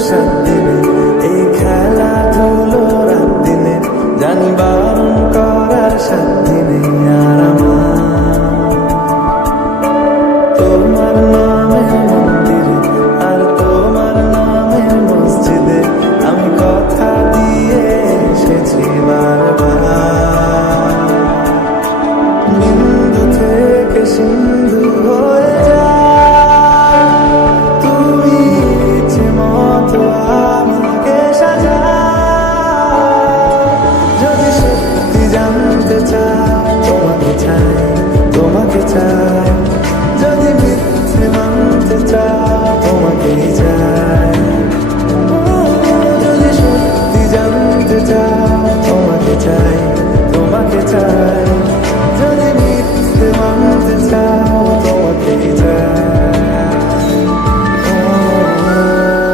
সাত দিনে এই খেলাধুলো রাত দিনে জানি বারণ করার সাত দিনে